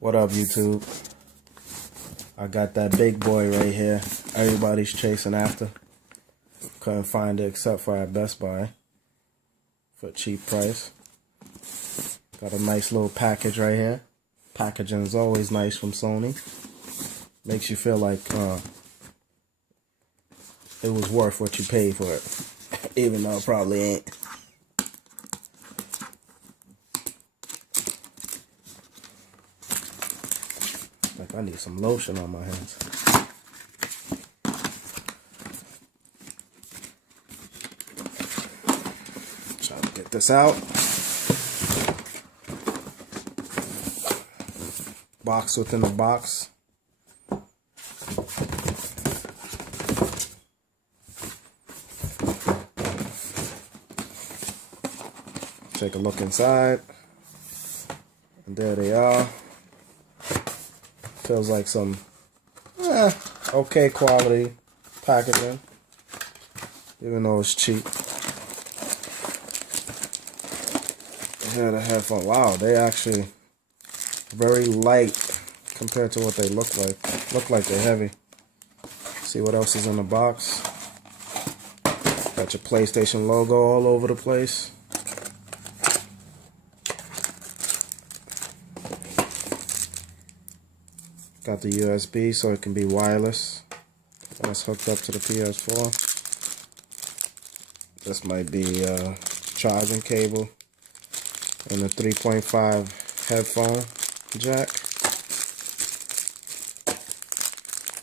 What up, YouTube? I got that big boy right here. Everybody's chasing after. Couldn't find it except for at Best Buy for a cheap price. Got a nice little package right here. Packaging is always nice from Sony. Makes you feel like it was worth what you paid for it, even though it probably ain't. Like, I need some lotion on my hands. Try to get this out. Box within the box. Take a look inside. And there they are. Feels like some okay quality packaging, even though it's cheap. Here the headphone. Wow, they actually very light compared to what they look like. Look like they're heavy. See what else is in the box. Got your PlayStation logo all over the place. Got the USB so it can be wireless. That's hooked up to the PS4. This might be a charging cable and a 3.5 headphone jack.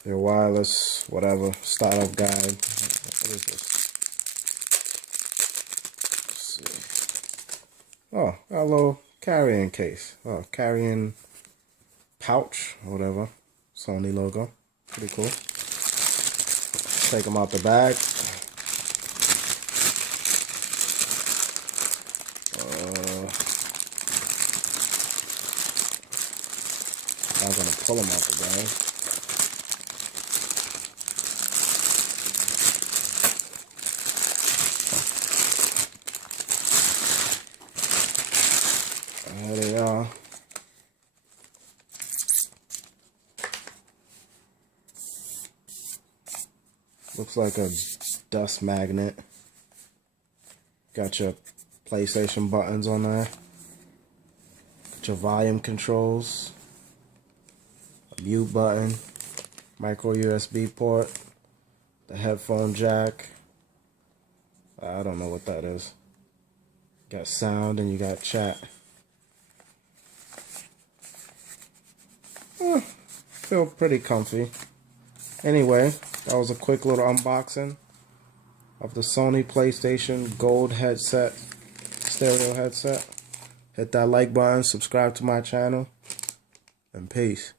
Your wireless, whatever, startup guide. What is this? Let's see. Oh, got a little carrying case. Oh, carrying pouch, or whatever. Sony logo. Pretty cool. Take them out the bag. I'm gonna pull them out the bag. There they are. Looks like a dust magnet. Got your PlayStation buttons on there. Got your volume controls. A mute button. Micro USB port. The headphone jack. I don't know what that is. Got sound and you got chat. Feel pretty comfy. Anyway, that was a quick little unboxing of the Sony PlayStation Gold headset, stereo headset. Hit that like button, subscribe to my channel, and peace.